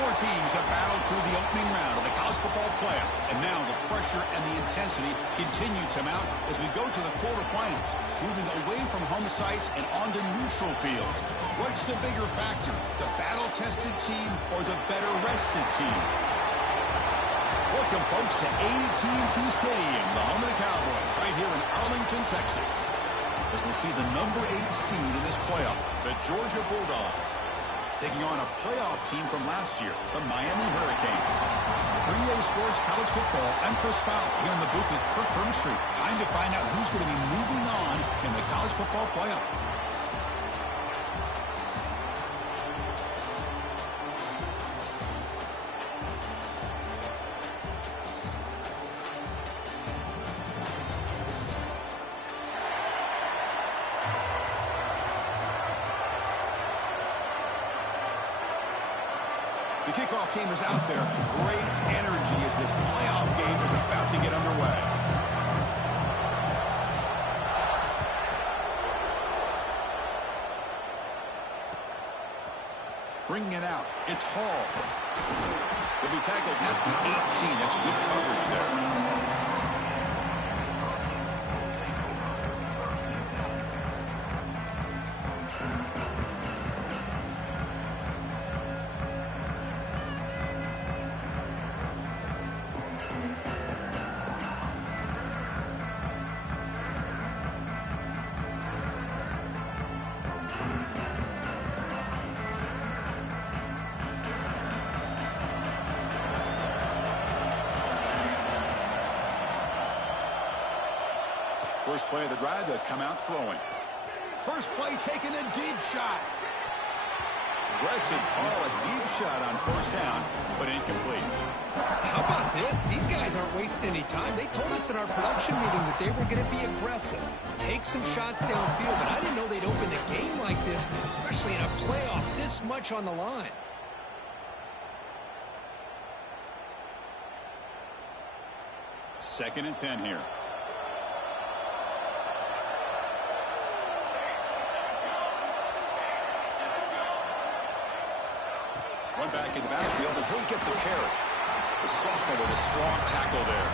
Four teams have battled through the opening round of the college football playoff. And now the pressure and the intensity continue to mount as we go to the quarterfinals, moving away from home sites and onto neutral fields. What's the bigger factor, the battle-tested team or the better-rested team? Welcome, folks, to AT&T Stadium, the home of the Cowboys, right here in Arlington, Texas. As we see the number 8 seed in this playoff, the Georgia Bulldogs, taking on a playoff team from last year, the Miami Hurricanes. For EA Sports College Football, I'm Chris Fowler here in the booth with Kirk Hermstreet. Time to find out who's going to be moving on in the college football playoff. The kickoff team is out there. Great energy as this playoff game is about to get underway. Bringing it out. It's Hall. He'll be tackled at the 18. That's good coverage there. First play of the drive, they'll come out throwing. First play, taking a deep shot. Aggressive call, a deep shot on first down, but incomplete. How about this? These guys aren't wasting any time. They told us in our production meeting that they were going to be aggressive, take some shots downfield, but I didn't know they'd open the game like this, especially in a playoff this much on the line. Second and 10 here. One back in the backfield, and he'll get the carry. The sophomore with a strong tackle there.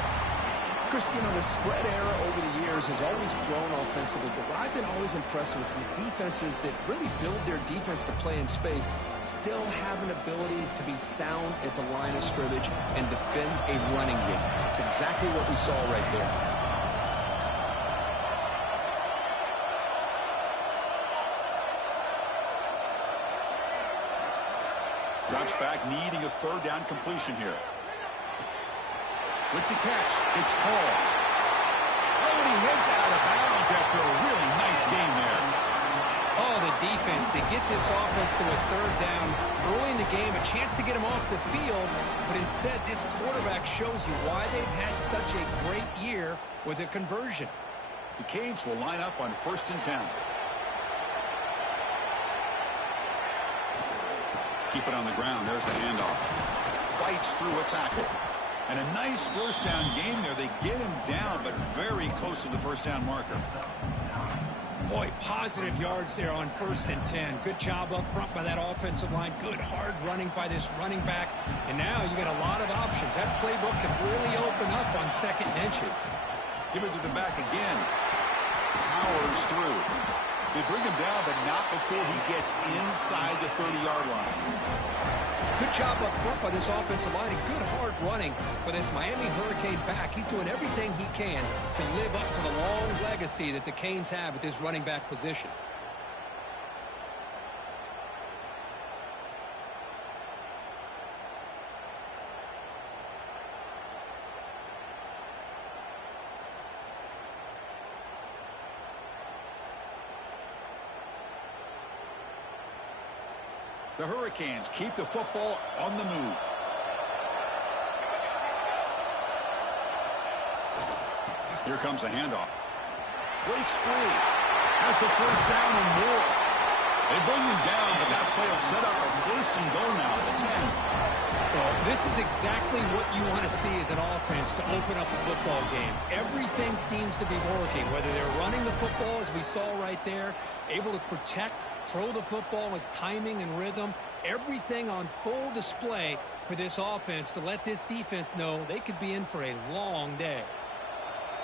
Chris, you know, the spread era over the years has always grown offensively, but what I've been always impressed with defenses that really build their defense to play in space still have an ability to be sound at the line of scrimmage and defend a running game. It's exactly what we saw right there. Drops back, needing a third down completion here. With the catch, it's Hall. Oh, and he heads out of bounds after a really nice game there. Oh, the defense. They get this offense to a third down early in the game, a chance to get him off the field, but instead this quarterback shows you why they've had such a great year with a conversion. The Canes will line up on 1st and 10. Keep it on the ground. There's the handoff. Fights through a tackle. And a nice first down game there. They get him down, but very close to the first down marker. Boy, positive yards there on 1st and 10. Good job up front by that offensive line. Good hard running by this running back. And now you got a lot of options. That playbook can really open up on second and inches. Give it to the back again. Powers through. They bring him down, but not before he gets inside the 30-yard line. Good job up front by this offensive line and good hard running for this Miami Hurricane back. He's doing everything he can to live up to the long legacy that the Canes have at this running back position. The Hurricanes keep the football on the move. Here comes a handoff. Breaks free. Has the first down and more. They bring him down, but that play will set up a 1st and goal now at the 10. Well, this is exactly what you want to see as an offense to open up a football game. Everything seems to be working, whether they're running the football, as we saw right there, able to protect, throw the football with timing and rhythm, everything on full display for this offense to let this defense know they could be in for a long day.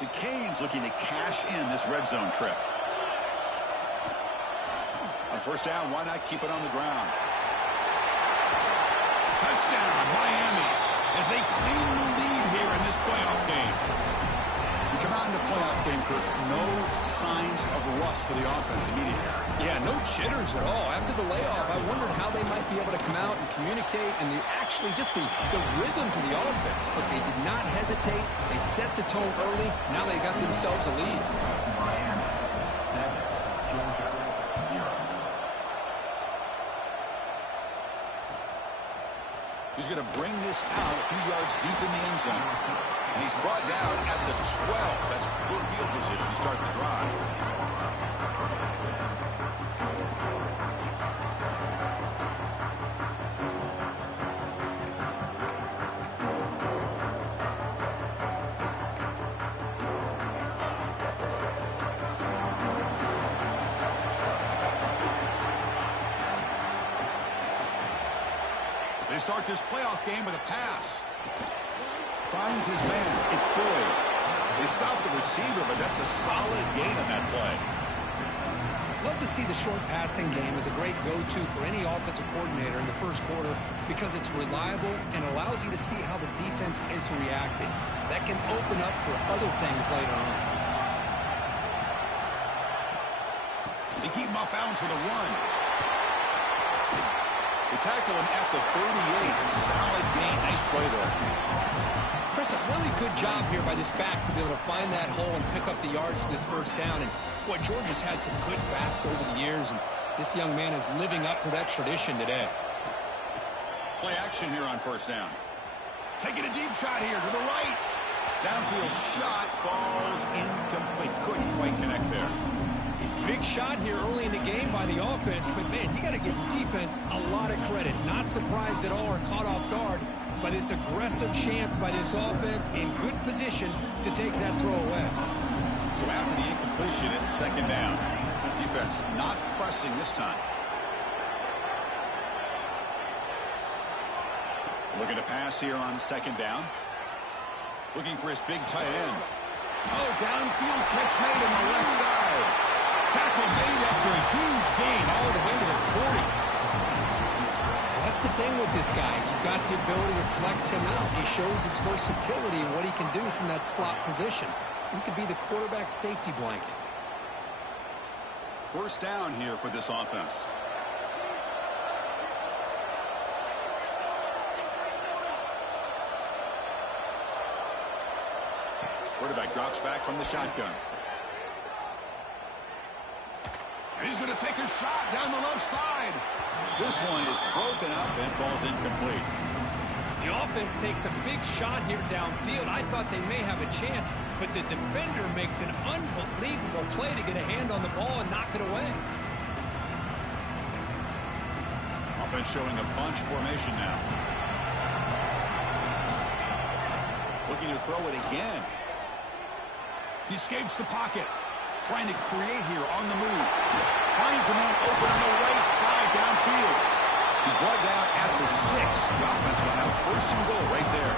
The Canes looking to cash in this red zone trip. On first down, why not keep it on the ground? Touchdown, Miami, as they claim the lead here in this playoff game. We come out in the playoff game, Kurt, no signs of rust for the offense immediately. Yeah, no jitters at all. After the layoff, I wondered how they might be able to come out and communicate and actually just the rhythm to the offense. But they did not hesitate. They set the tone early. Now they got themselves a lead. Miami 7, Georgia 0. He's going to bring this out a few yards deep in the end zone. And he's brought down at the 12. That's poor field position to start the drive. They start this playoff game with a pass. Finds his man. It's Boyd. They stop the receiver, but that's a solid gain on that play. Love to see the short passing game as a great go-to for any offensive coordinator in the first quarter because it's reliable and allows you to see how the defense is reacting. That can open up for other things later on. They keep him off balance with a run. They tackle him at the 38. Solid gain. Nice play there. Chris, a really good job here by this back to be able to find that hole and pick up the yards for this first down. And, boy, Georgia's had some good backs over the years, and this young man is living up to that tradition today. Play action here on first down. Taking a deep shot here to the right. Downfield shot falls incomplete. Couldn't quite connect there. Big shot here early in the game by the offense, but, man, you got to give the defense a lot of credit. Not surprised at all or caught off guard by this aggressive chance by this offense in good position to take that throw away. So after the incompletion, it's second down. Defense not pressing this time. Looking to pass here on second down. Looking for his big tight end. Oh, downfield catch made on the left side. Tackle made after a huge gain all the way to the 40. That's the thing with this guy. You've got the ability to flex him out. He shows his versatility and what he can do from that slot position. He could be the quarterback safety blanket. First down here for this offense. Quarterback drops back from the shotgun. And he's going to take a shot down the left side. This one is broken up and falls incomplete. The offense takes a big shot here downfield. I thought they may have a chance, but the defender makes an unbelievable play to get a hand on the ball and knock it away. Offense showing a bunch formation now. Looking to throw it again. He escapes the pocket. Trying to create here on the move. Finds a man open on the right side downfield. He's brought down at the 6. The offense will have first and goal right there.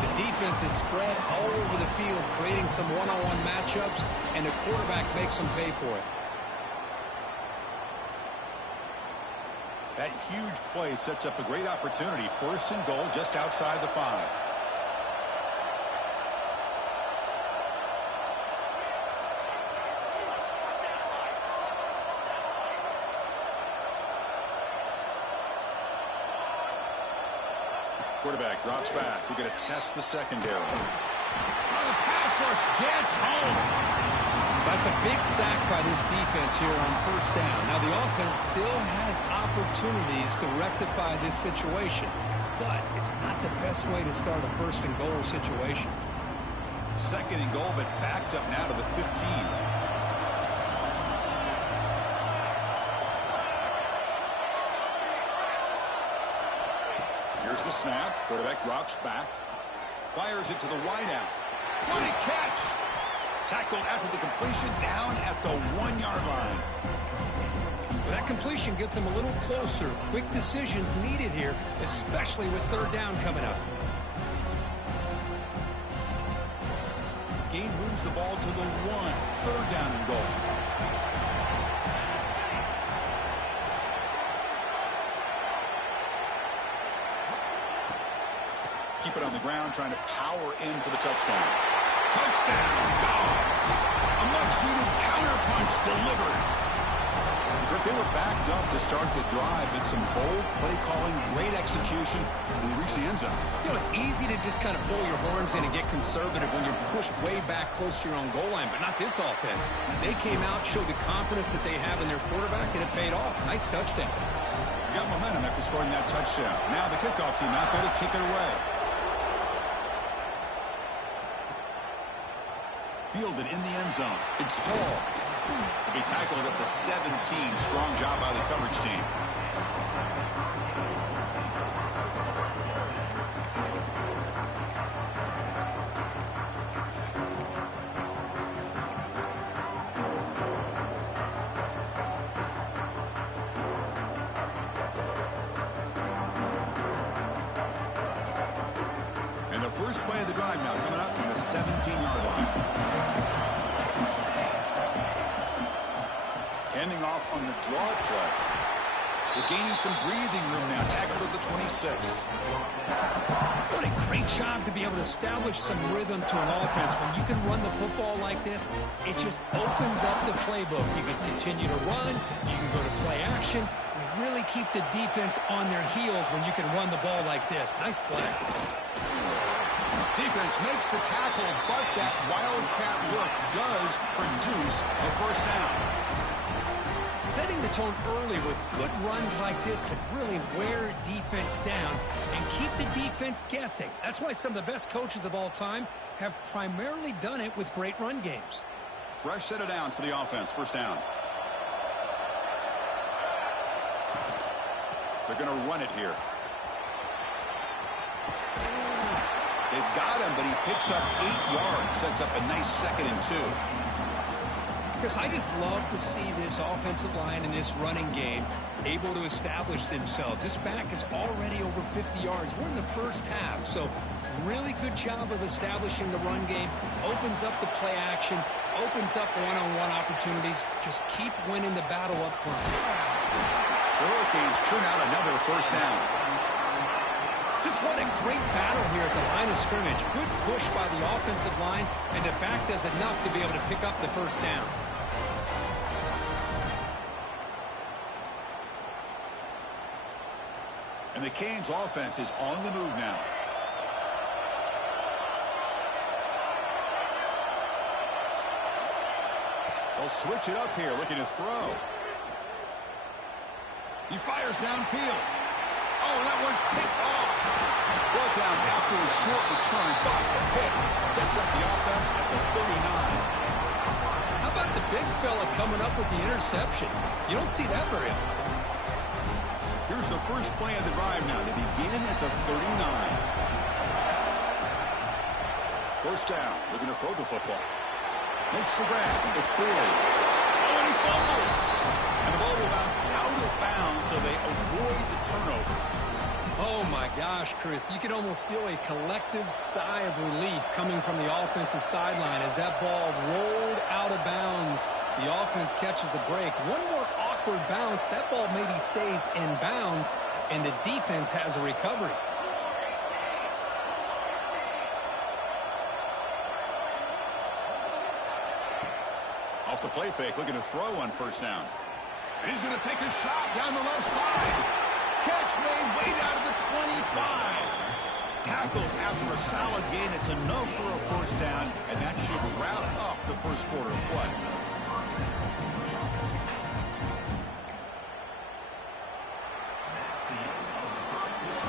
The defense is spread all over the field, creating some one-on-one matchups, and the quarterback makes them pay for it. That huge play sets up a great opportunity. First and goal just outside the 5. Quarterback drops back. We're going to test the secondary. Oh, the pass rush gets home. That's a big sack by this defense here on first down. Now, the offense still has opportunities to rectify this situation, but it's not the best way to start a first and goal situation. Second and goal, but backed up now to the 15. Here's the snap. Quarterback drops back. Fires it to the wideout. What a catch! Tackled after the completion down at the 1-yard line. Well, that completion gets him a little closer. Quick decisions needed here, especially with third down coming up. Gain moves the ball to the 1. Third down and goal. Keep it on the ground, trying to power in for the touchdown. Touchdown, Dogs. A much-needed counterpunch delivered. They were backed up to start the drive, but some bold play calling, great execution, and they reached the end zone. You know, it's easy to just kind of pull your horns in and get conservative when you're pushed way back close to your own goal line, but not this offense. They came out, showed the confidence that they have in their quarterback, and it paid off. Nice touchdown. You got momentum after scoring that touchdown. Now the kickoff team out there to kick it away. Fielded in the end zone. It's Hall. He tackled at the 17. Strong job by the coverage team. And the first play of the drive now coming up from the 17-yard line. Handing off on the draw play. We're gaining some breathing room now. Tackled at the 26. What a great job to be able to establish some rhythm to an offense. When you can run the football like this, it just opens up the playbook. You can continue to run. You can go to play action. You really keep the defense on their heels when you can run the ball like this. Nice play. Defense makes the tackle, but that wildcat look does produce a first down. Setting the tone early with good runs like this can really wear defense down and keep the defense guessing. That's why some of the best coaches of all time have primarily done it with great run games. Fresh set of downs for the offense. First down. They're going to run it here. They've got him, but he picks up 8 yards. Sets up a nice 2nd and 2. Because I just love to see this offensive line in this running game able to establish themselves. This back is already over 50 yards. We're in the first half, so really good job of establishing the run game. Opens up the play action, opens up one-on-one opportunities. Just keep winning the battle up front. The Hurricanes churn out another first down. Just what a great battle here at the line of scrimmage. Good push by the offensive line, and the back does enough to be able to pick up the first down. And the Canes offense is on the move now. They'll switch it up here, looking to throw. He fires downfield. Oh, that one's picked off. Brought down after a short return, but the pick sets up the offense at the 39. How about the big fella coming up with the interception? You don't see that very often. Here's the first play of the drive now to begin at the 39. First down, looking to throw the football. Makes the grab. It's Boyd. Oh, and he fumbles. And the ball will bounce out of bounds, so they avoid the turnover. Oh, my gosh, Chris. You can almost feel a collective sigh of relief coming from the offensive sideline as that ball rolled out of bounds. The offense catches a break. One more awkward bounce. That ball maybe stays in bounds, and the defense has a recovery. Off the play fake, looking to throw on first down. And he's going to take a shot down the left side. Catch made way down to the 25. Tackled after a solid gain. It's enough for a first down, and that should wrap up the first quarter of play.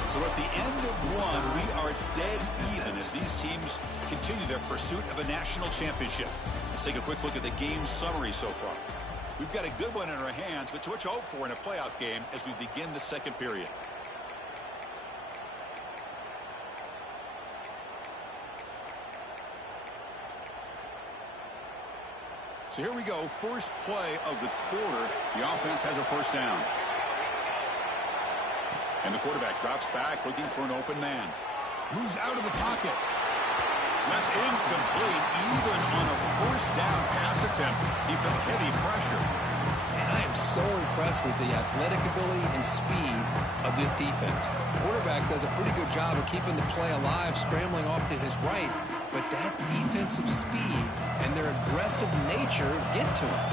So at the end of one, we are dead even as these teams continue their pursuit of a national championship. Let's take a quick look at the game summary so far. We've got a good one in our hands, but what you hope for in a playoff game as we begin the second period. So here we go, first play of the quarter. The offense has a first down. And the quarterback drops back looking for an open man. Moves out of the pocket. That's incomplete. Even on a first down pass attempt, he felt heavy pressure. And I am so impressed with the athletic ability and speed of this defense. The quarterback does a pretty good job of keeping the play alive, scrambling off to his right. But that defensive speed and their aggressive nature get to him.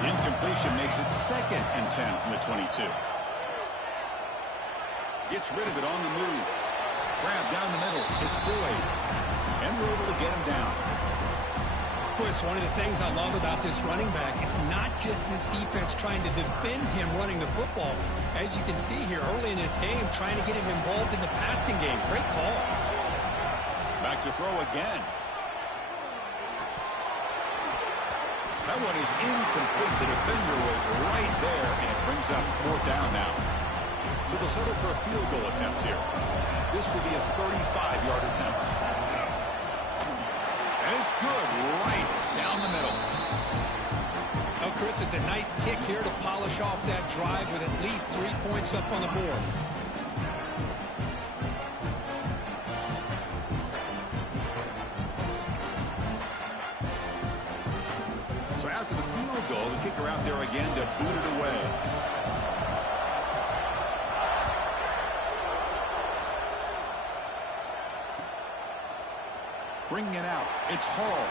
The incompletion makes it 2nd and 10 from the 22. Gets rid of it on the move. Grab down the middle. It's Boyd. And we're able to get him down. Chris, one of the things I love about this running back, it's not just this defense trying to defend him running the football. As you can see here early in this game, trying to get him involved in the passing game. Great call. Back to throw again. That one is incomplete. The defender was right there, and it brings up 4th down now. So they'll settle for a field goal attempt here. This will be a 35-yard attempt. And it's good right down the middle. Oh, Chris, it's a nice kick here to polish off that drive with at least 3 points up on the board. So after the field goal, the kicker out there again to boot it away. Bringing it out. It's Hall.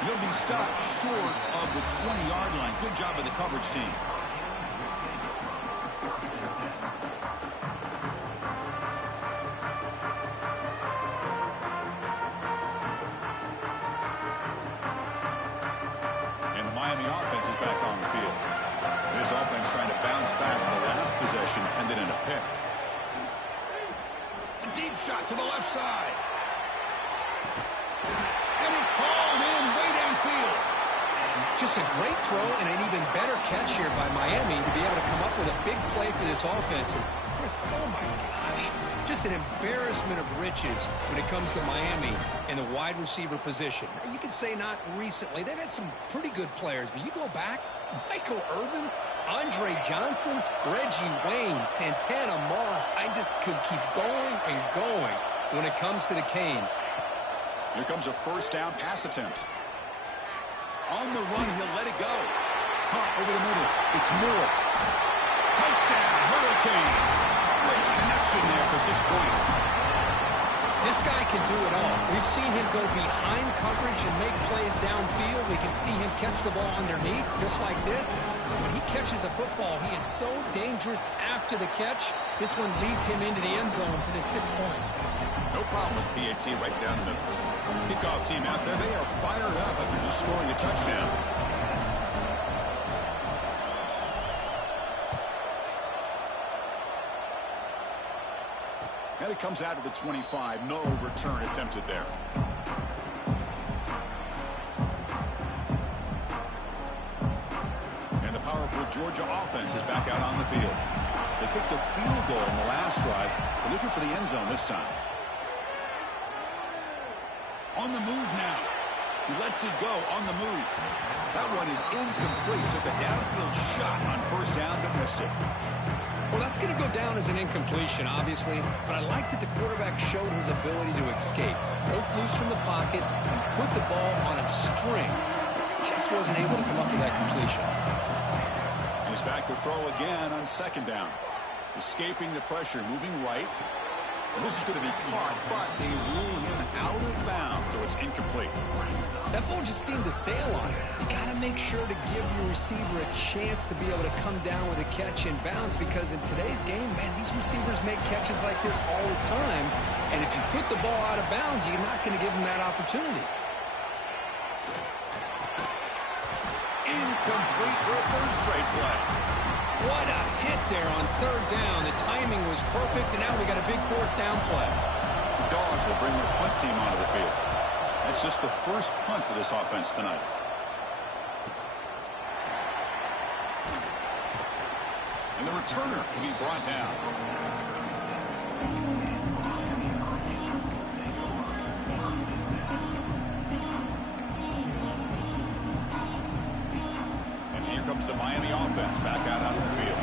He'll be stopped short of the 20-yard line. Good job by the coverage team. And the Miami offense is back on the field. This offense trying to bounce back in the last possession and then in a pick. A deep shot to the left side. And it's hauled in way downfield. Just a great throw and an even better catch here by Miami to be able to come up with a big play for this offense. And Chris, oh my gosh, just an embarrassment of riches when it comes to Miami in the wide receiver position. You could say not recently. They've had some pretty good players, but you go back, Michael Irvin, Andre Johnson, Reggie Wayne, Santana Moss. I just could keep going and going when it comes to the Canes. Here comes a first down pass attempt. On the run, he'll let it go. Caught over the middle. It's Moore. Touchdown, Hurricanes. Great connection there for 6 points. This guy can do it all. We've seen him go behind coverage and make plays downfield. We can see him catch the ball underneath, just like this. And when he catches a football, he is so dangerous after the catch. This one leads him into the end zone for the 6 points. No problem with PAT right down the middle. Kickoff team out there. They are fired up after just scoring a touchdown. And it comes out of the 25. No return attempted there. And the powerful Georgia offense is back out on the field. They kicked a field goal in the last drive. They're looking for the end zone this time. On the move now. He lets it go on the move. That one is incomplete. Took a downfield shot on first down, but missed it. Well, that's going to go down as an incompletion, obviously, but I like that the quarterback showed his ability to escape, broke loose from the pocket, and put the ball on a string. Just wasn't able to come up with that completion. He's back to throw again on second down. Escaping the pressure, moving right. And this is going to be caught, but they rule him out of bounds, so it's incomplete. That ball just seemed to sail on it. You got to make sure to give your receiver a chance to be able to come down with a catch in bounds, because in today's game, man, these receivers make catches like this all the time. And if you put the ball out of bounds, you're not going to give them that opportunity. Incomplete for a third straight play. What a hit there on third down. The timing was perfect, and now we got a big fourth down play. The Dogs will bring the punt team onto the field. That's just the first punt for this offense tonight. And the returner will be brought down. the Miami offense back out onto the field.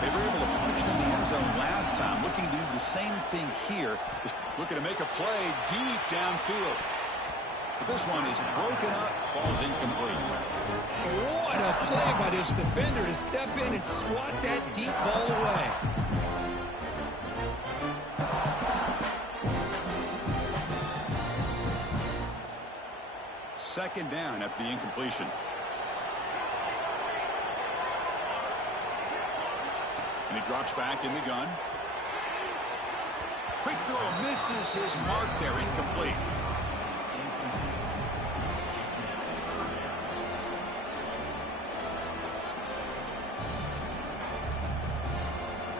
They were able to punch it in the end zone last time, looking to do the same thing here. Just looking to make a play deep downfield. But this one is broken up, falls incomplete. What a play by this defender to step in and swat that deep ball away. Second down after the incompletion. And he drops back in the gun. Quick throw, misses his mark there, incomplete.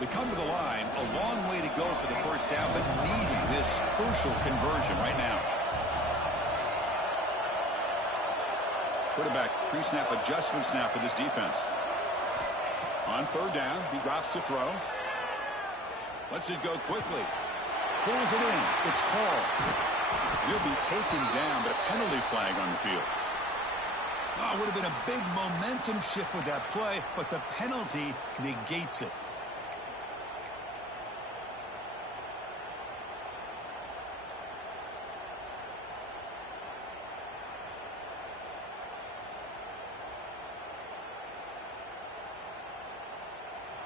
They come to the line, a long way to go for the first down, but needing this crucial conversion right now. Quarterback pre-snap adjustments now for this defense. On third down, he drops to throw. Lets it go quickly. Pulls it in. It's Hall. He'll be taken down, but a penalty flag on the field. Oh, it would have been a big momentum shift with that play, but the penalty negates it.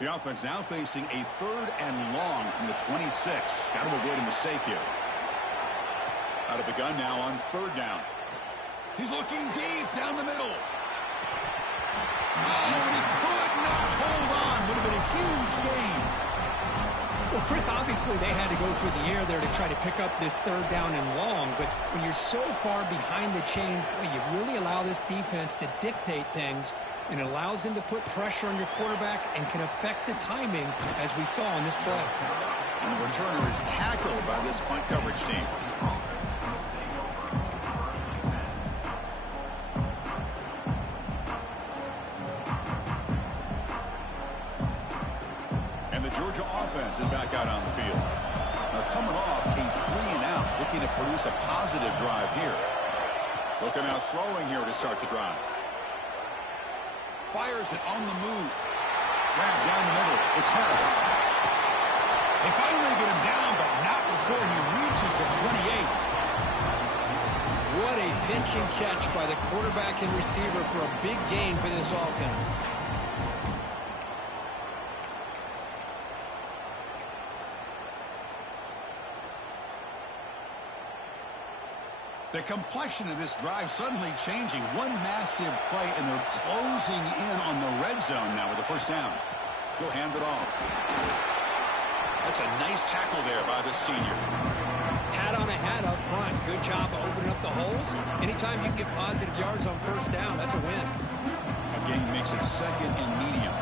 The offense now facing a third and long from the 26. Got to avoid a mistake here. Out of the gun now on third down. He's looking deep down the middle. Oh, and he could not hold on. Would have been a huge gain. Well, Chris, obviously they had to go through the air there to try to pick up this third down and long, but when you're so far behind the chains, boy, you really allow this defense to dictate things, and it allows them to put pressure on your quarterback and can affect the timing, as we saw in this play. And the returner is tackled by this punt coverage team. And the Georgia offense is back out on the field. Now coming off a 3-and-out, looking to produce a positive drive here. Looking out throwing here to start the drive. Fires it on the move. Grab down the middle. It's Harris. They finally get him down, but not before he reaches the 28. What a pinch and catch by the quarterback and receiver for a big gain for this offense. The complexion of this drive suddenly changing. One massive play, and they're closing in on the red zone now with the first down. He'll hand it off. That's a nice tackle there by the senior. Hat on a hat up front. Good job of opening up the holes. Anytime you can get positive yards on first down, that's a win. Again, makes it second and medium.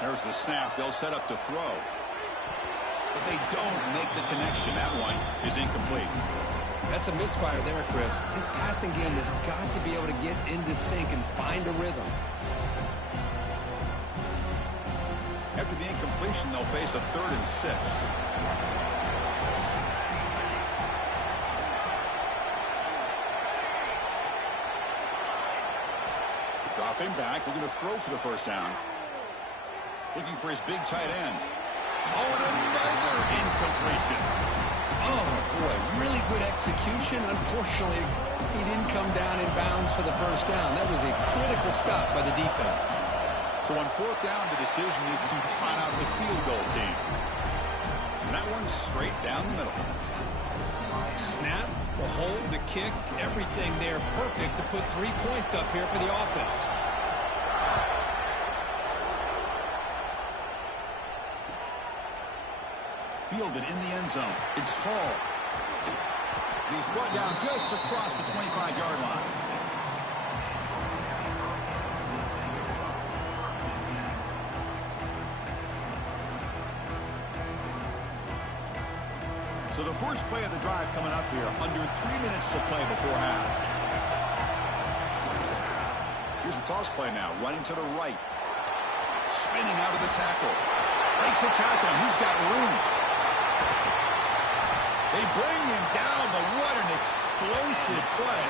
There's the snap. They'll set up to throw. But they don't make the connection. That one is incomplete. That's a misfire there, Chris. This passing game has got to be able to get into sync and find a rhythm. After the incompletion, they'll face a 3rd and 6. Dropping back, looking to throw for the first down. Looking for his big tight end. Oh, and another incompletion. Oh, boy, really good execution. Unfortunately, he didn't come down in bounds for the first down. That was a critical stop by the defense. So on 4th down, the decision is to trot out the field goal team. And that one's straight down the middle. Snap, the hold, the kick, everything there perfect to put 3 points up here for the offense. Fielded in the end zone. It's Hall. He's brought down just across the 25-yard line. So the first play of the drive coming up here, under 3 minutes to play before half. Here's the toss play now, running to the right. Spinning out of the tackle. Breaks the tackle, and he's got room. They They bring him down, but what an explosive play.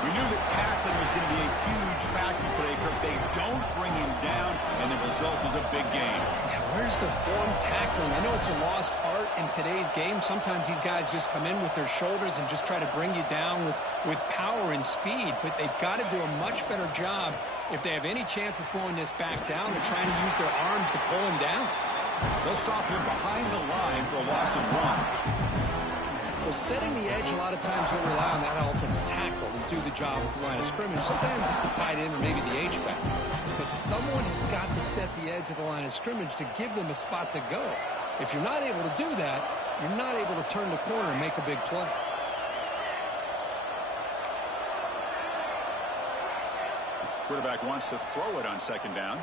We knew that tackling was going to be a huge factor today, Kirk. They don't bring him down, and the result is a big game. Yeah, where's the form tackling? I know it's a lost art in today's game. Sometimes these guys just come in with their shoulders and just try to bring you down with power and speed, but they've got to do a much better job if they have any chance of slowing this back down and trying to use their arms to pull him down. They'll stop him behind the line for a loss of run. Well, setting the edge, a lot of times you'll rely on that offensive tackle to do the job at the line of scrimmage. Sometimes it's the tight end or maybe the H-back. But someone has got to set the edge of the line of scrimmage to give them a spot to go. If you're not able to do that, you're not able to turn the corner and make a big play. Quarterback wants to throw it on second down.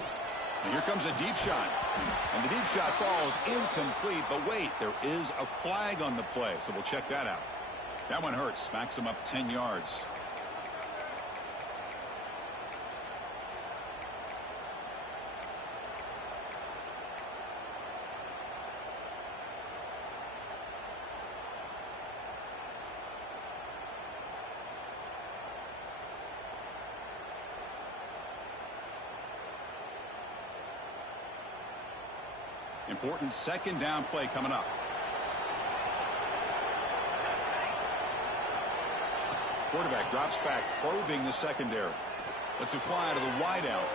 And here comes a deep shot. And the deep shot falls incomplete. But wait, there is a flag on the play. So we'll check that out. That one hurts. Backs him up 10 yards. Important second down play coming up. Quarterback drops back, probing the secondary. Lets it fly to the wideout.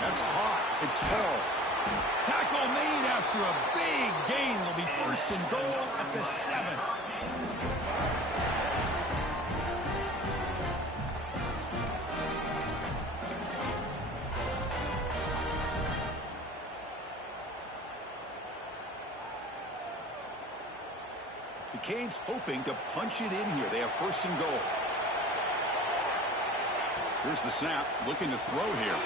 That's caught. It's Hall. Tackle made after a big gain. Will be first and goal at the 7. The Canes hoping to punch it in here. They have first and goal. Here's the snap. Looking to throw here.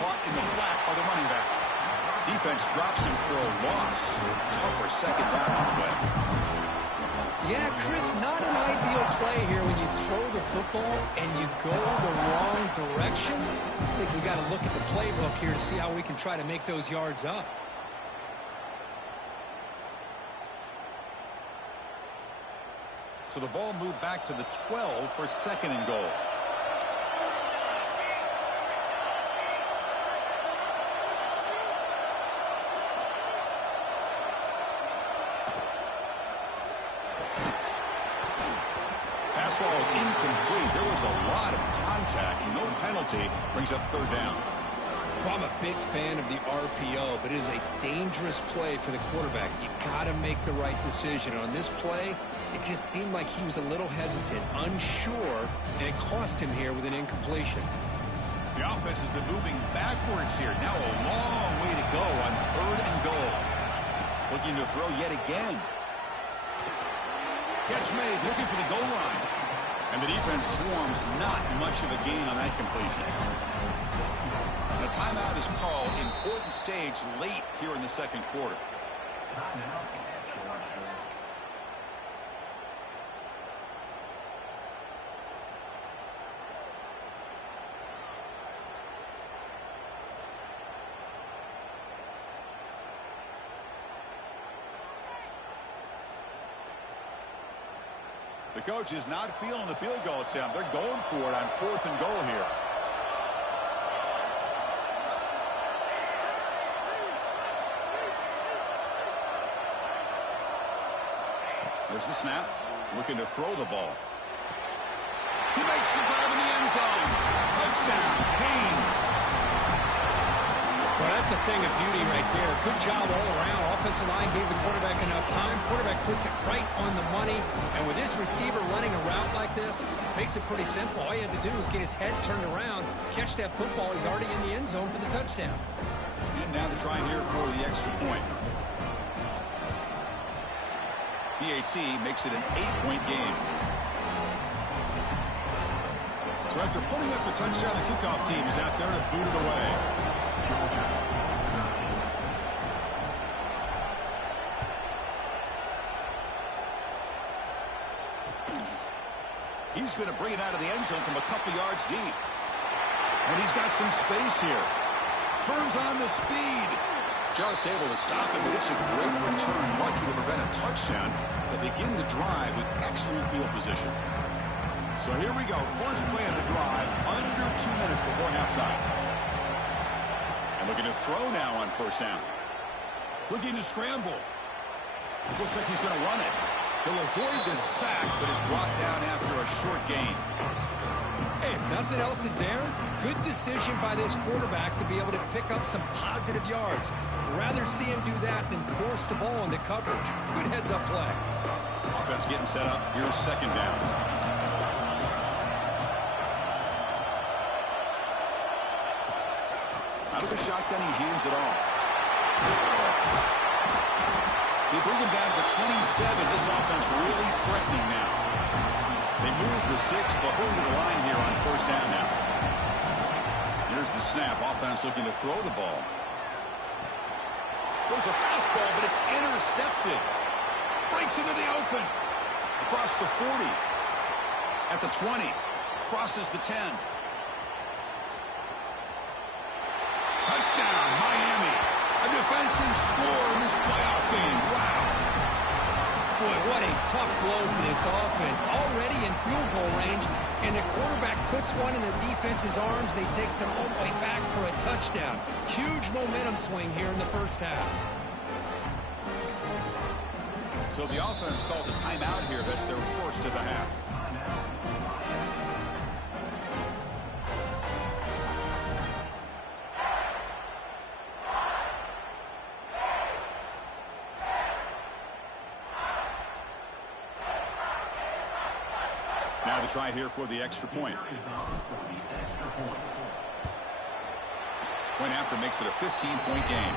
Caught in the flat by the running back. Defense drops him for a loss. Tougher second down on the way. Yeah, Chris, not an ideal play here when you throw the football and you go the wrong direction. I think we got to look at the playbook here to see how we can try to make those yards up. So the ball moved back to the 12 for second and goal. Pass ball is incomplete. There was a lot of contact. No penalty. Brings up third down. I'm a big fan of the RPO, but it is a dangerous play for the quarterback. You got to make the right decision. On this play, it just seemed like he was a little hesitant, unsure, and it cost him here with an incompletion. The offense has been moving backwards here. Now a long way to go on third and goal. Looking to throw yet again. Catch made, looking for the goal line. And the defense swarms. Not much of a gain on that completion. A timeout is called. Important stage late here in the second quarter. The coach is not feeling the field goal attempt. They're going for it on fourth and goal here. There's the snap. Looking to throw the ball. He makes the grab in the end zone. Touchdown, Canes. Well, that's a thing of beauty right there. Good job all around. Offensive line gave the quarterback enough time. Quarterback puts it right on the money. And with this receiver running a route like this, makes it pretty simple. All he had to do was get his head turned around, catch that football. He's already in the end zone for the touchdown. And now to try here for the extra point. BAT makes it an 8-point game. So after putting up a touchdown, the kickoff team is out there to boot it away. He's going to bring it out of the end zone from a couple yards deep. And he's got some space here. Turns on the speed. Just able to stop him, but it's a great return, lucky to prevent a touchdown. They begin the drive with excellent field position. So here we go, first play of the drive, under 2 minutes before halftime. And looking to throw now on first down. Looking to scramble. Looks like he's going to run it. He'll avoid this sack, but is brought down after a short gain. Hey, if nothing else is there, good decision by this quarterback to be able to pick up some positive yards. Rather see him do that than force the ball into coverage. Good heads-up play. Offense getting set up. Here's second down. Out of the shotgun, he hands it off. They bring him down to the 27. This offense really threatening now. They move the 6, but going to the line here on first down now. Here's the snap. Offense looking to throw the ball. Goes a fastball, but it's intercepted. Breaks into the open. Across the 40. At the 20. Crosses the 10. Touchdown, Miami. A defensive score in this playoff game. Wow. Boy, what a tough blow for this offense. Already in field goal range, and the quarterback puts one in the defense's arms. They takes it all the way back for a touchdown. Huge momentum swing here in the first half. So the offense calls a timeout here. That's their first of the half. Now the try here for the extra point. Point after makes it a 15-point game.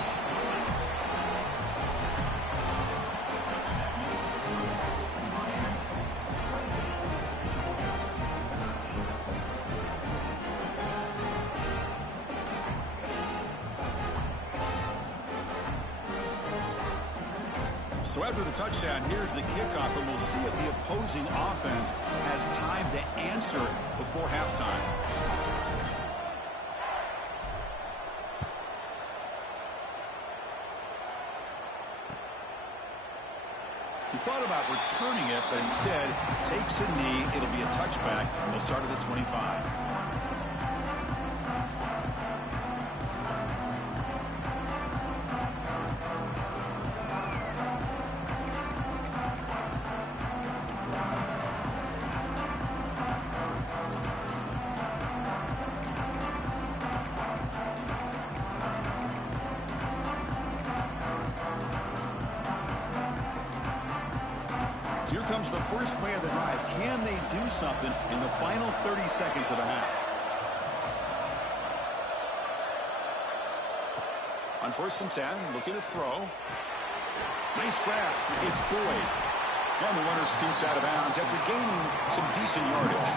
So after the touchdown, here's the kickoff, and we'll see if the opposing offense has time to answer before halftime. He thought about returning it, but instead takes a knee. It'll be a touchback. He'll start at the 25. Here comes the first play of the drive. Can they do something in the final 30 seconds of the half? On first and 10, looking to throw. Nice grab. It's Boyd. And the runner scoots out of bounds after gaining some decent yardage.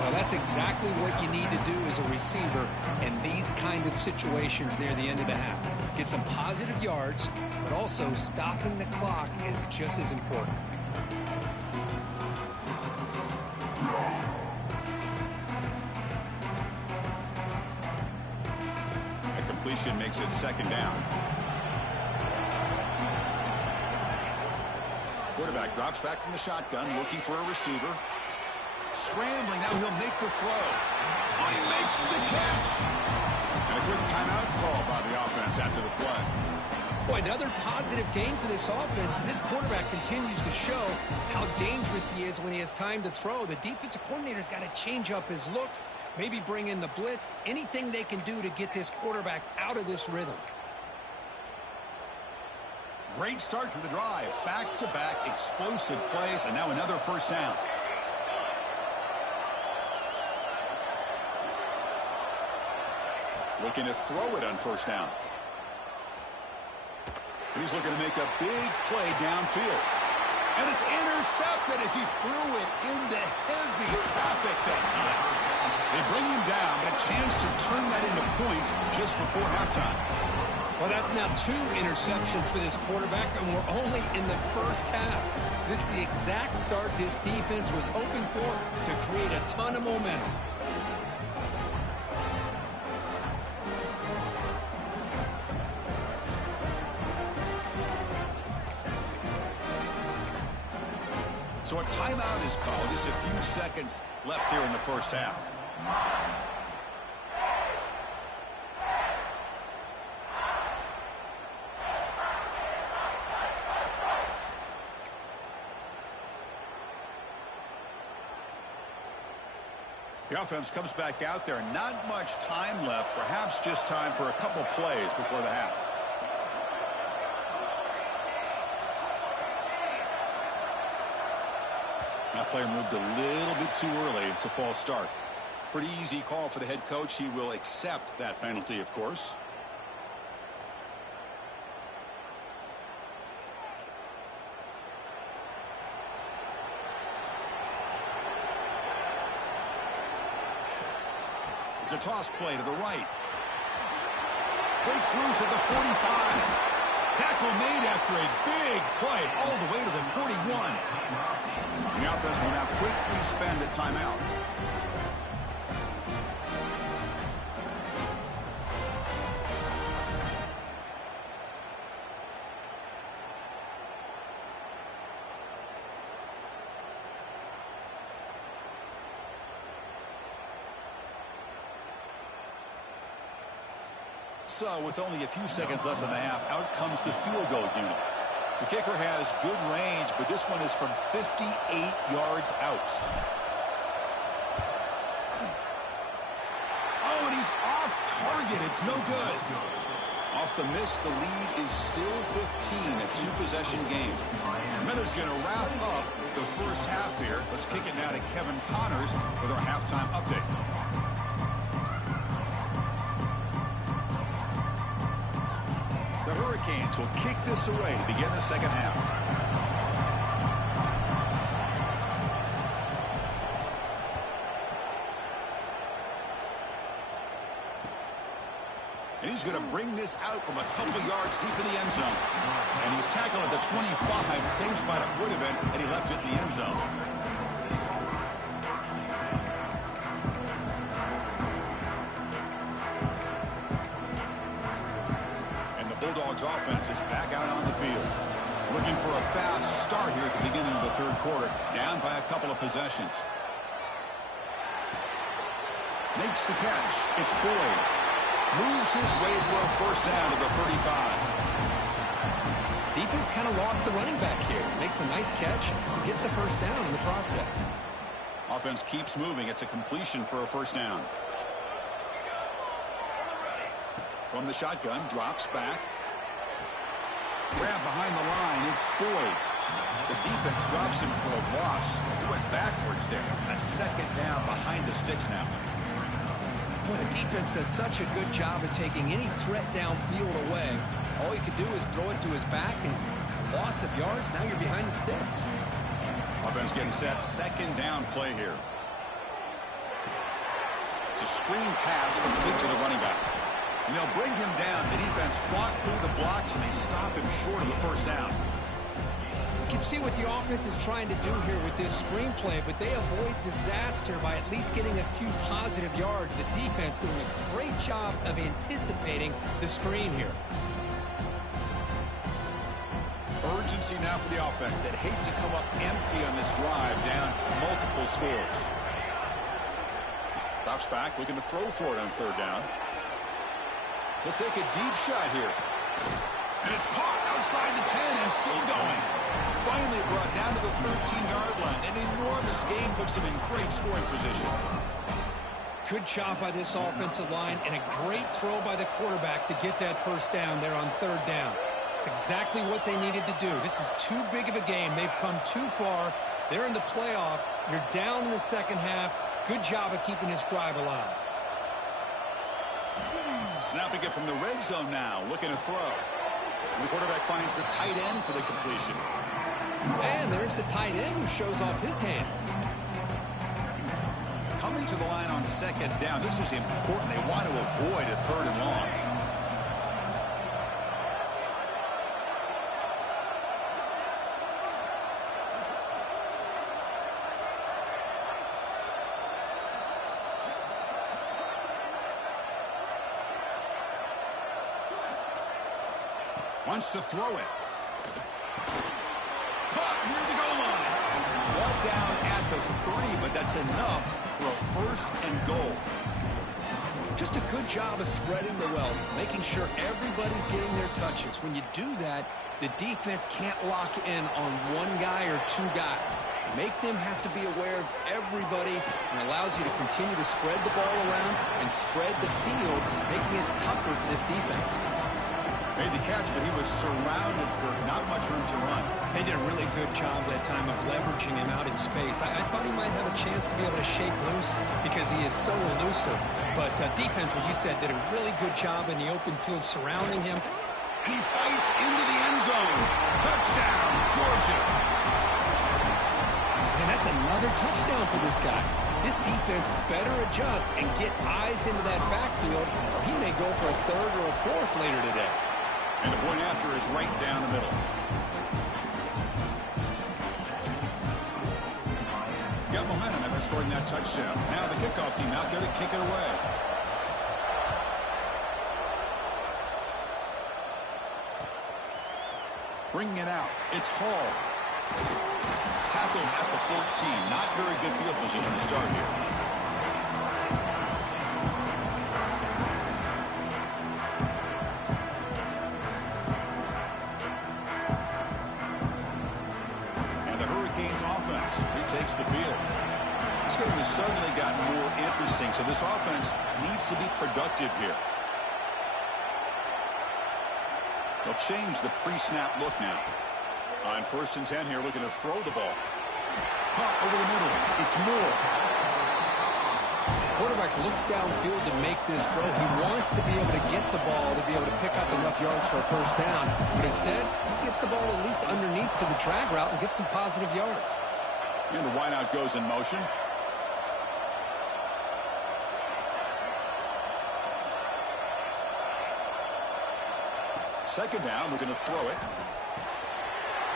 Well, that's exactly what you need to do as a receiver in these kind of situations near the end of the half. Get some positive yards, but also stopping the clock is just as important. Makes it second down. Quarterback drops back from the shotgun, looking for a receiver. Scrambling, now he'll make the throw. Oh, he makes the catch. And a quick timeout call by the offense after the play. Boy, another positive game for this offense, and this quarterback continues to show how dangerous he is when he has time to throw. The defensive coordinator's got to change up his looks, maybe bring in the blitz, anything they can do to get this quarterback out of this rhythm. Great start to the drive. Back-to-back explosive plays, and now another first down. Looking to throw it on first down. He's looking to make a big play downfield. And it's intercepted as he threw it into heavy traffic that time. They bring him down, but a chance to turn that into points just before halftime. Well, that's now 2 interceptions for this quarterback, and we're only in the first half. This is the exact start this defense was hoping for to create a ton of momentum. So a timeout is called. Just a few seconds left here in the first half. The offense comes back out there. Not much time left. Perhaps just time for a couple plays before the half. That player moved a little bit too early. It's a false start. Pretty easy call for the head coach. He will accept that penalty, of course. It's a toss play to the right. Breaks loose at the 45. Tackle made after a big play all the way to the 41. The offense will now quickly spend a timeout. So, with only a few seconds left in the half, out comes the field goal unit. The kicker has good range, but this one is from 58 yards out. Oh, and he's off target. It's no good. Off the miss, the lead is still 15, a two-possession game. Miller's going to wrap up the first half here. Let's kick it now to Kevin Connors with our halftime update. The Hurricanes will kick this away to begin the second half. And he's going to bring this out from a couple yards deep in the end zone. And he's tackled at the 25, same spot it would have been, and he left it in the end zone. Bulldogs offense is back out on the field. Looking for a fast start here at the beginning of the third quarter. Down by a couple of possessions. Makes the catch. It's Boyd. Moves his way for a first down to the 35. Defense kind of lost the running back here. Makes a nice catch. Gets the first down in the process. Offense keeps moving. It's a completion for a first down. From the shotgun, drops back. Grab behind the line, it's Boyd. The defense drops him for a loss. He went backwards there. A second down behind the sticks now. Boy, the defense does such a good job of taking any threat downfield away. All you could do is throw it to his back, and loss of yards, now you're behind the sticks. Offense getting set, second down play here. It's a screen pass complete to the running back. And they'll bring him down. The defense fought through the blocks, and they stop him short of the first down. You can see what the offense is trying to do here with this screenplay, but they avoid disaster by at least getting a few positive yards. The defense doing a great job of anticipating the screen here. Urgency now for the offense that hates to come up empty on this drive, down multiple scores. Drops back, looking to throw for it on third down. He'll take a deep shot here. And it's caught outside the 10 and still going. Finally brought down to the 13-yard line. An enormous gain puts him in great scoring position. Good job by this offensive line and a great throw by the quarterback to get that first down there on third down. It's exactly what they needed to do. This is too big of a game. They've come too far. They're in the playoff. You're down in the second half. Good job of keeping this drive alive. Snapping it from the red zone now, looking to throw. And the quarterback finds the tight end for the completion. And there's the tight end who shows off his hands. Coming to the line on second down, this is important. They want to avoid a third and long. Wants to throw it. Caught near the goal line. a 3, but that's enough for a 1st and goal. Just a good job of spreading the wealth, making sure everybody's getting their touches. When you do that, the defense can't lock in on one guy or two guys. Make them have to be aware of everybody, and allows you to continue to spread the ball around and spread the field, making it tougher for this defense. Made the catch, but he was surrounded, Kirk. Not much room to run. They did a really good job that time of leveraging him out in space. I thought he might have a chance to be able to shake loose because he is so elusive. But defense, as you said, did a really good job in the open field surrounding him. And he fights into the end zone. Touchdown, Georgia. And that's another touchdown for this guy. This defense better adjust and get eyes into that backfield, or he may go for a 3rd or a 4th later today. And the point after is right down the middle. Got momentum after scoring that touchdown. Now the kickoff team out there to kick it away. Bringing it out. It's Hall. Tackled at the 14. Not very good field position to start here. Takes the field. This game has suddenly gotten more interesting, so this offense needs to be productive here. They'll change the pre-snap look now. On 1st and 10 here, looking to throw the ball. Pump over the middle. It's Moore. Quarterback looks downfield to make this throw. He wants to be able to get the ball to be able to pick up enough yards for a 1st down, but instead, he gets the ball at least underneath to the drag route and gets some positive yards. And the wideout goes in motion. Second down, we're going to throw it.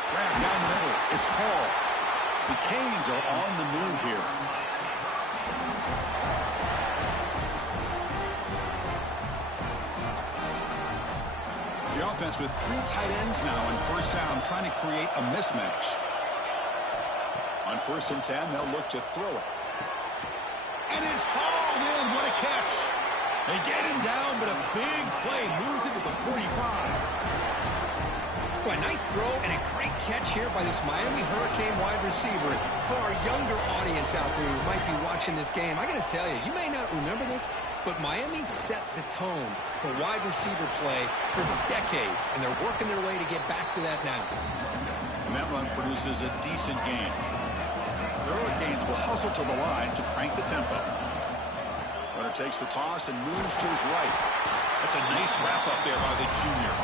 Grab down the middle. It's Hall. The Canes are on the move here. The offense with 3 tight ends now on 1st down, trying to create a mismatch. On 1st and 10, they'll look to throw it. And it's hauled in. What a catch. They get him down, but a big play moves it to the 45. Well, a nice throw and a great catch here by this Miami Hurricane wide receiver. For our younger audience out there who might be watching this game, I got to tell you, you may not remember this, but Miami set the tone for wide receiver play for decades, and they're working their way to get back to that now. And that run produces a decent gain. The Hurricanes will hustle to the line to crank the tempo. Runner takes the toss and moves to his right. That's a nice wrap up there by the junior.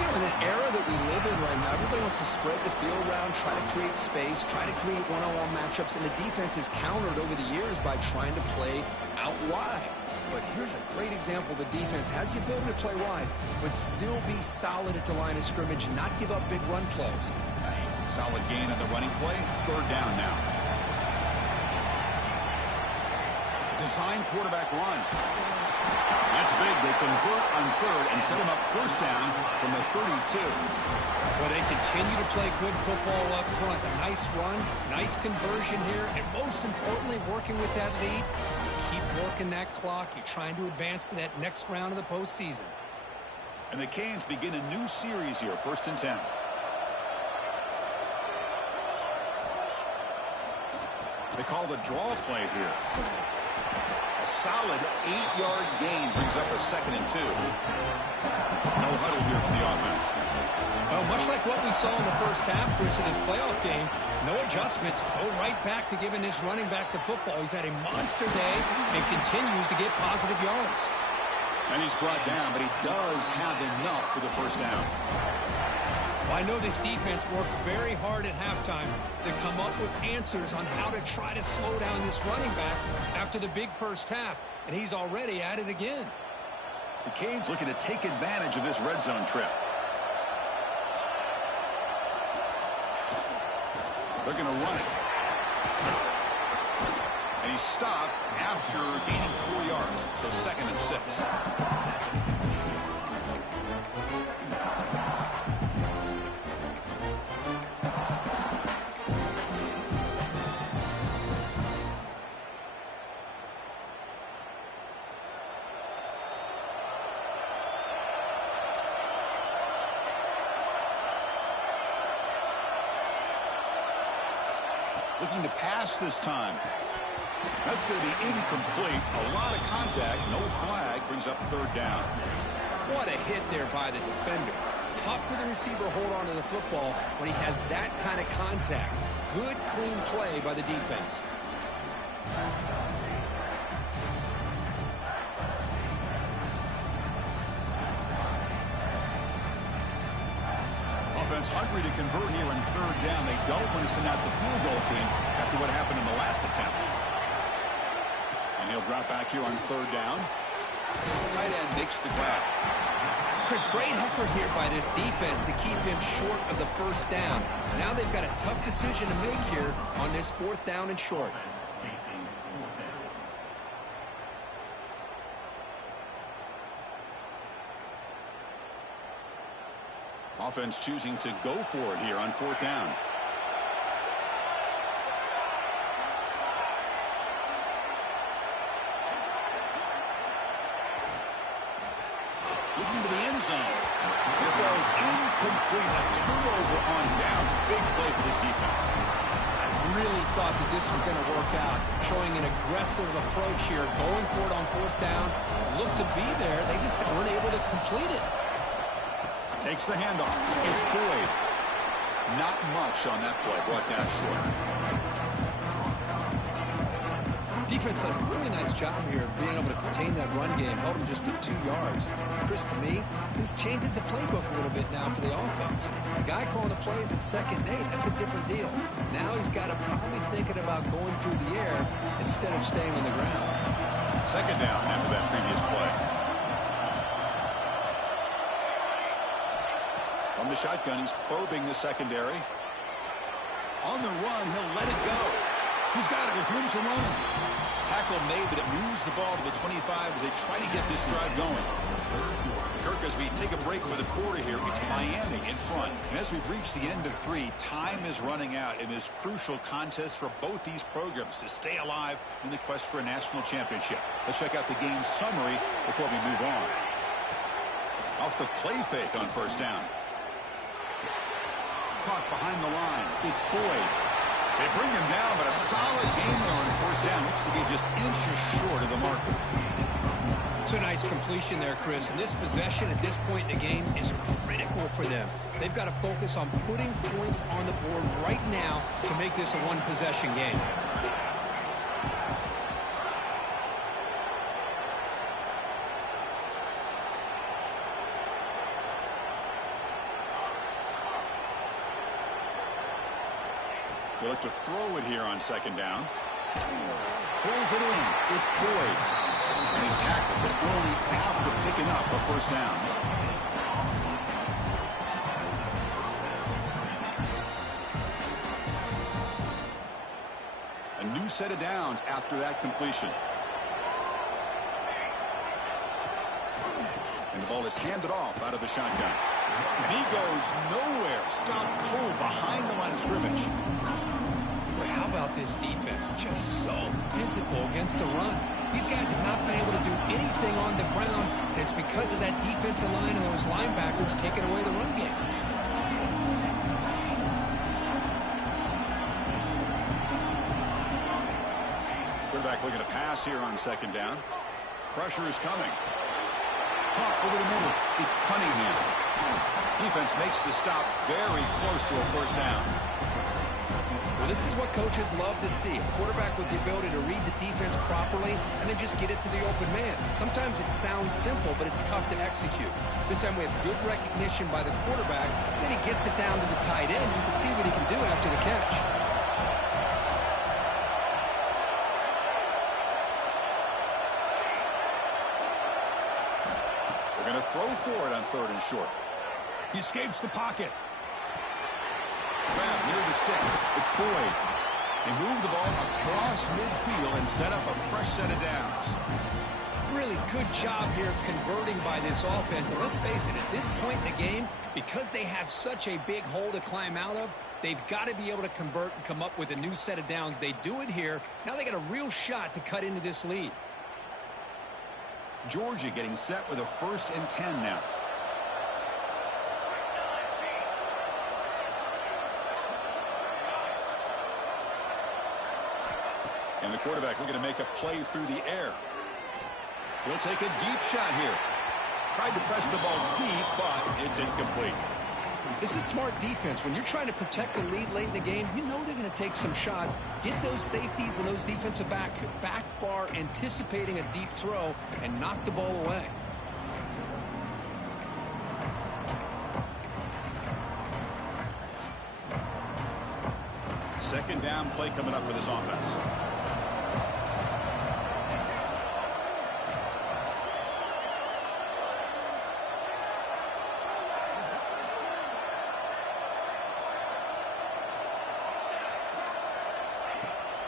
You know, in the era that we live in right now, everybody wants to spread the field around, try to create space, try to create one-on-one matchups, and the defense is countered over the years by trying to play out wide. But here's a great example. The defense has the ability to play wide, but still be solid at the line of scrimmage and not give up big run plays. Solid gain on the running play. 3rd down now. Design quarterback run. That's big. They convert on 3rd and set him up 1st down from the 32. Well, they continue to play good football up front. A nice run, nice conversion here, and most importantly, working with that lead. You keep working that clock. You're trying to advance to that next round of the postseason. And the Canes begin a new series here, 1st and 10. They call the draw play here. A solid 8-yard gain brings up a 2nd and 2. No huddle here for the offense. Well, much like what we saw in the first half, Chris, of this playoff game, no adjustments. Go right back to giving this running back the football. He's had a monster day and continues to get positive yards. And he's brought down, but he does have enough for the 1st down. Well, I know this defense worked very hard at halftime to come up with answers on how to try to slow down this running back after the big first half, and he's already at it again. The Canes looking to take advantage of this red zone trip. They're going to run it. And he's stopped after gaining 4 yards, so 2nd and 6. Looking to pass this time. That's going to be incomplete. A lot of contact. No flag. Brings up third down. What a hit there by the defender. Tough for the receiver to hold on to the football when he has that kind of contact. Good, clean play by the defense. Offense hungry to convert here on third down. They don't want to send out the field goal team after what happened in the last attempt. And he'll drop back here on third down. Tight end makes the grab. Chris, great effort here by this defense to keep him short of the first down. Now they've got a tough decision to make here on this fourth down and short. Offense choosing to go for it here on fourth down. Looking to the end zone. It falls incomplete. A turnover on downs. Big play for this defense. I really thought that this was going to work out, showing an aggressive approach here, going for it on fourth down. Looked to be there. They just weren't able to complete it. Takes the handoff. It's Boyd. Not much on that play. Brought down short. Defense does a really nice job here of being able to contain that run game. Held him just for 2 yards. Chris, to me, this changes the playbook a little bit now for the offense. The guy calling the plays at 2nd and 8, that's a different deal. Now he's got to probably thinking about going through the air instead of staying on the ground. Second down after that previous play. From the shotgun, he's probing the secondary. On the run, he'll let it go. He's got it with room to run. Tackle made, but it moves the ball to the 25 as they try to get this drive going. Kirk, as we take a break for the quarter here, it's Miami in front. And as we've reached the end of 3, time is running out in this crucial contest for both these programs to stay alive in the quest for a national championship. Let's check out the game summary before we move on. Off the play fake on first down. Caught behind the line. It's Boyd. They bring him down, but a solid game there on first down. Looks to be just inches short of the marker. It's a nice completion there, Chris. And this possession at this point in the game is critical for them. They've got to focus on putting points on the board right now to make this a one-possession game. They look to throw it here on second down. Pulls it in. It's Boyd. And he's tackled, but only after picking up a first down. A new set of downs after that completion. And the ball is handed off out of the shotgun. And he goes nowhere. Stopped cold behind the line of scrimmage. Boy, how about this defense? Just so physical against the run. These guys have not been able to do anything on the ground, and it's because of that defensive line and those linebackers taking away the run game. Quarterback looking to pass here on second down. Pressure is coming. Caught over the middle. It's Cunningham. Defense makes the stop very close to a first down. Well, this is what coaches love to see. A quarterback with the ability to read the defense properly and then just get it to the open man. Sometimes it sounds simple, but it's tough to execute. This time we have good recognition by the quarterback. Then he gets it down to the tight end. You can see what he can do after the catch. They're going to throw for it on third and short. He escapes the pocket. Grab near the sticks. It's Boyd. They move the ball across midfield and set up a fresh set of downs. Really good job here of converting by this offense. And let's face it, at this point in the game, because they have such a big hole to climb out of, they've got to be able to convert and come up with a new set of downs. They do it here. Now they got a real shot to cut into this lead. Georgia getting set with a 1st and 10 now. And the quarterback looking to make a play through the air. He'll take a deep shot here. Tried to press the ball deep, but it's incomplete. This is smart defense. When you're trying to protect the lead late in the game, you know they're going to take some shots. Get those safeties and those defensive backs back far, anticipating a deep throw, and knock the ball away. Second down play coming up for this offense.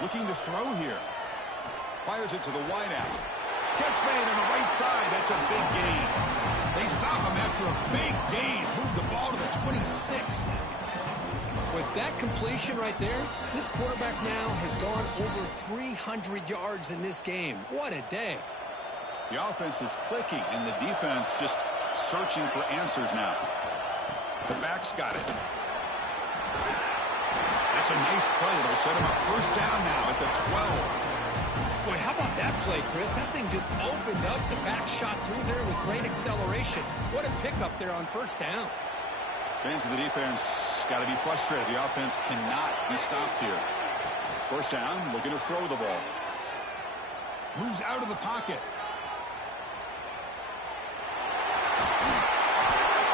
Looking to throw here. Fires it to the wideout. Catch made on the right side. That's a big gain. They stop him after a big gain. Move the ball to the 26. With that completion right there, this quarterback now has gone over 300 yards in this game. What a day. The offense is clicking, and the defense just searching for answers now. The back's got it. That's a nice play that'll set him up first down now at the 12. Boy, how about that play, Chris? That thing just opened up. The back shot through there with great acceleration. What a pickup there on first down. Fans of the defense got to be frustrated. The offense cannot be stopped here. First down, looking to throw the ball. Moves out of the pocket.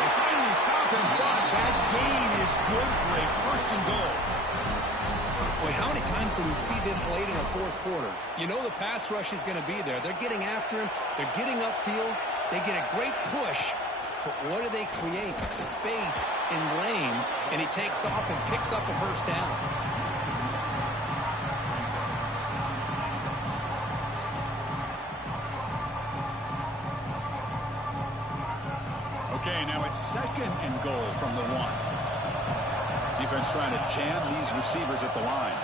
They finally stop him, but that gain is good for a first and goal. Boy, how many times do we see this late in the fourth quarter? You know the pass rush is going to be there. They're getting after him. They're getting upfield. They get a great push. But what do they create? Space in lanes, and he takes off and picks up a first down. Okay, now it's second and goal from the 1. Defense trying to jam these receivers at the line.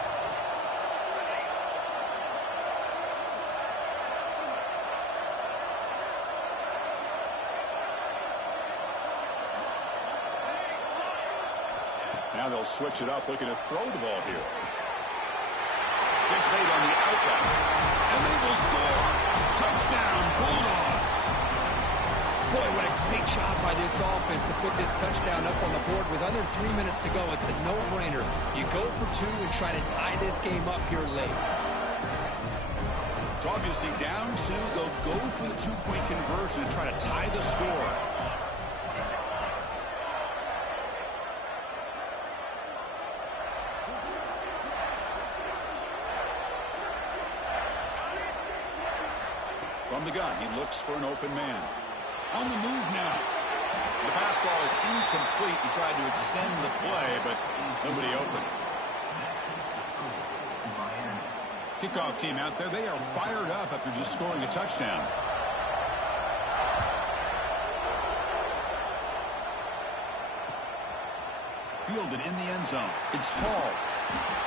Now they'll switch it up, looking to throw the ball here. Gets made on the outlet, and they will score. Touchdown, Bulldogs. Boy, what a great job by this offense to put this touchdown up on the board with under 3 minutes to go. It's a no-brainer. You go for 2 and try to tie this game up here late. It's obviously down 2. They'll go for the 2-point conversion and try to tie the score. From the gun, he looks for an open man. On the move now. The pass ball is incomplete. He tried to extend the play, but nobody open. Kickoff team out there. They are fired up after just scoring a touchdown. Fielded in the end zone. It's Hall.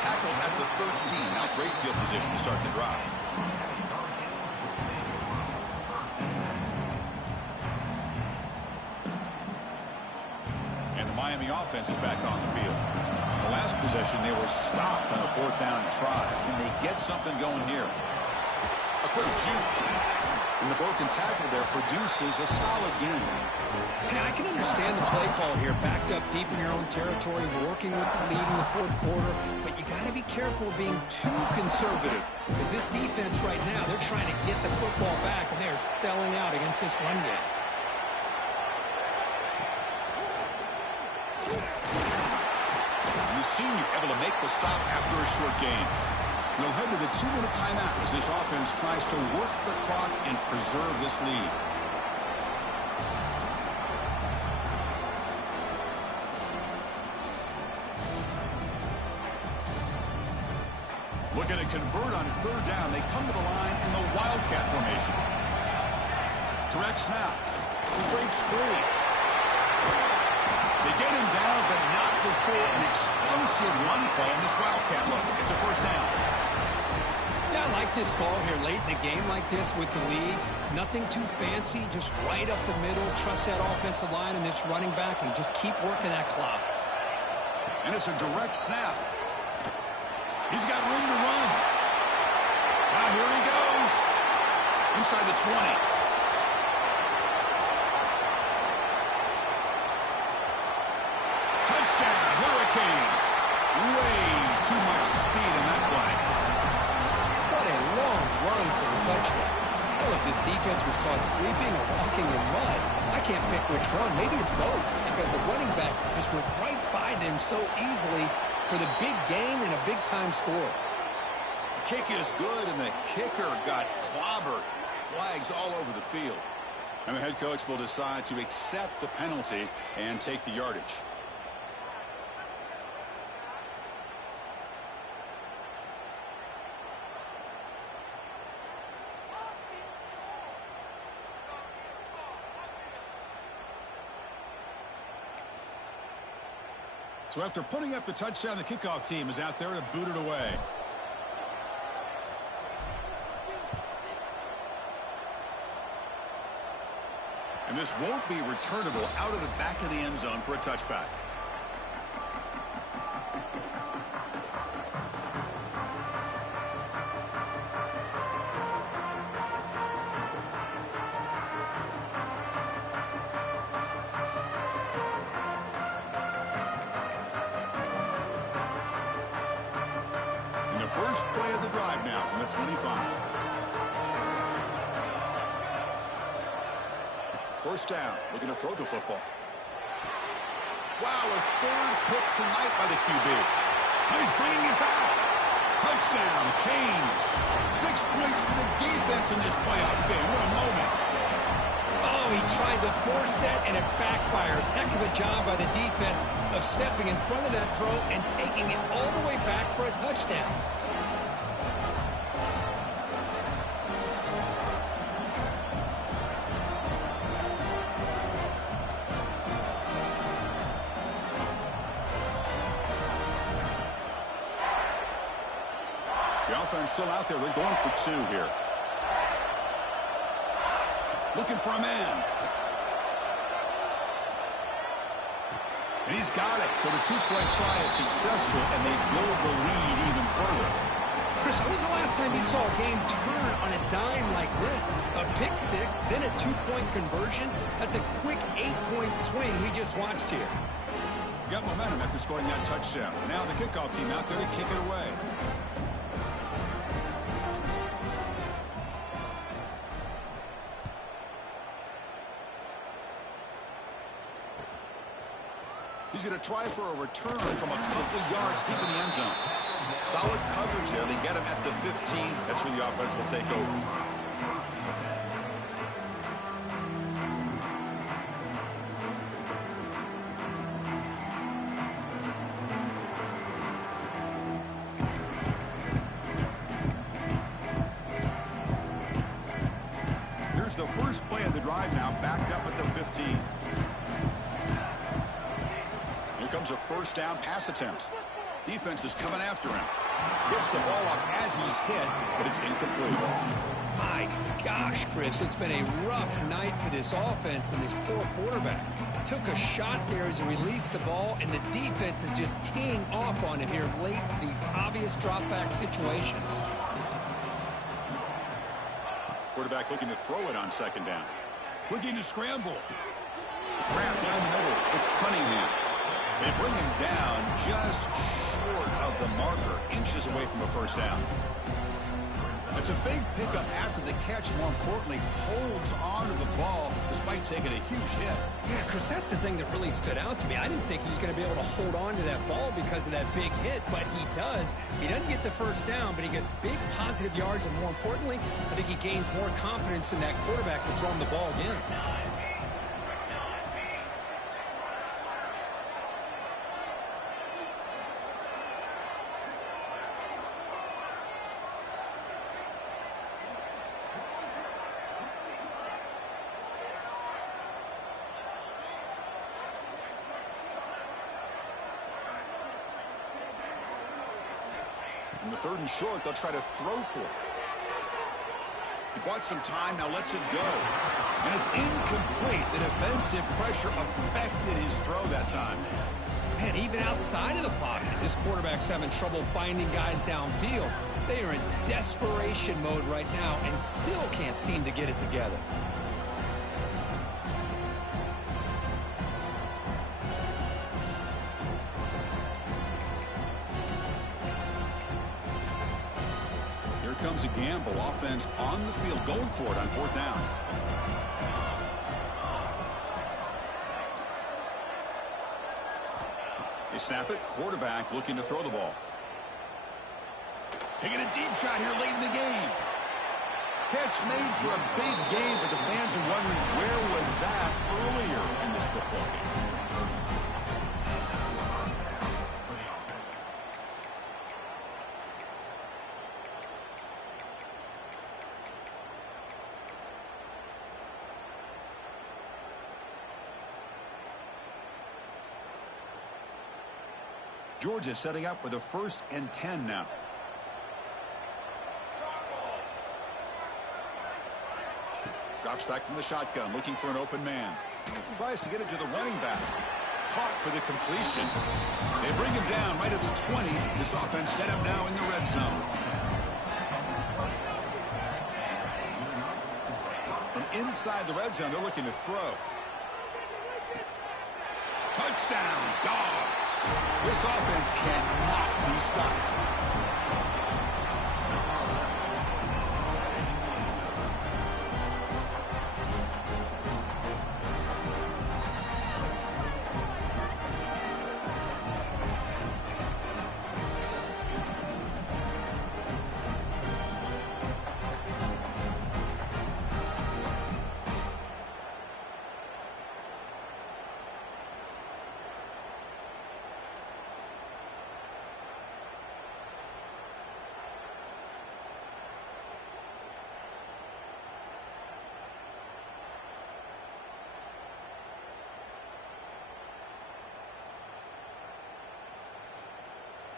Tackled at the 13. Now great field position to start the drive. Miami offense is back on the field. The last possession, they were stopped on a 4th down try. Can they get something going here? A quick juke. And the broken tackle there produces a solid game. Yeah, I can understand the play call here. Backed up deep in your own territory, working with the lead in the 4th quarter. But you got to be careful of being too conservative. Because this defense right now, they're trying to get the football back, and they are selling out against this run game. Senior able to make the stop after a short gain. We'll head to the 2-minute timeout as this offense tries to work the clock and preserve this lead. Looking to convert on 3rd down. They come to the line in the Wildcat formation. Direct snap. He breaks free. They get him down, but not before an explosive run play on this Wildcat look. It's a first down. Yeah, I like this call here late in the game like this with the lead. Nothing too fancy, just right up the middle. Trust that offensive line and this running back and just keep working that clock. And it's a direct snap. He's got room to run. Inside the 20. Touchdown, Hurricanes. Way too much speed in that play. What a long run for the touchdown. Well, if this defense was caught sleeping or walking in mud, I can't pick which one. Maybe it's both, because the running back just went right by them so easily for the big gain and a big-time score. The kick is good, and the kicker got clobbered. Flags all over the field. And the head coach will decide to accept the penalty and take the yardage. So after putting up the touchdown, the kickoff team is out there to boot it away. And this won't be returnable out of the back of the end zone for a touchback. And the first play of the drive now from the 25. First down, looking to throw the football. Wow, a third pick tonight by the QB. He's bringing it back. Touchdown, Canes. 6 points for the defense in this playoff game. What a moment. Oh, he tried to force that, and it backfires. Heck of a job by the defense of stepping in front of that throw and taking it all the way back for a touchdown. The offense still out there. They're going for 2 here. Looking for a man. And he's got it. So the 2-point try is successful, and they build the lead even further. Chris, when was the last time you saw a game turn on a dime like this? A pick 6, then a 2-point conversion? That's a quick 8-point swing we just watched here. Got momentum after scoring that touchdown. Now the kickoff team out there to kick it away. He's going to try for a return from a couple yards deep in the end zone. Solid coverage there. They get him at the 15. That's where the offense will take over. Here's the first play of the drive now, backed up at the 15. Here comes a first down pass attempt. Defense is coming after him. Gets the ball off as he's hit, but it's incomplete. My gosh, Chris, it's been a rough night for this offense and this poor quarterback. Took a shot there as he released the ball, and the defense is just teeing off on him here late in these obvious drop-back situations. Quarterback looking to throw it on second down. Looking to scramble. Grab down the middle. It's Cunningham. They bring him down just short of the marker, inches away from a first down. It's a big pickup after the catch, and more importantly, holds on to the ball despite taking a huge hit. Yeah, Chris, that's the thing that really stood out to me. I didn't think he was going to be able to hold on to that ball because of that big hit, but he does. He doesn't get the first down, but he gets big positive yards, and more importantly, I think he gains more confidence in that quarterback to throw him the ball again. In the 3rd and short, they'll try to throw for it. He bought some time, now lets it go. And it's incomplete. The defensive pressure affected his throw that time. Man, even outside of the pocket, this quarterback's having trouble finding guys downfield. They are in desperation mode right now and still can't seem to get it together. Here comes a gamble. Offense on the field, going for it on 4th down. They snap it. Quarterback looking to throw the ball. Taking a deep shot here late in the game. Catch made for a big game, but the fans are wondering where was that earlier in this football game. Georgia setting up with a 1st and 10 now. Drops back from the shotgun, looking for an open man. Tries to get it to the running back. Caught for the completion. They bring him down right at the 20. This offense set up now in the red zone. From inside the red zone, they're looking to throw. Touchdown, Dogs. This offense cannot be stopped.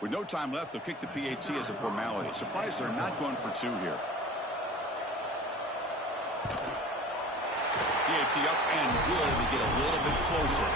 With no time left, they'll kick the PAT as a formality. Surprised they're not going for 2 here. PAT up and good. They get a little bit closer.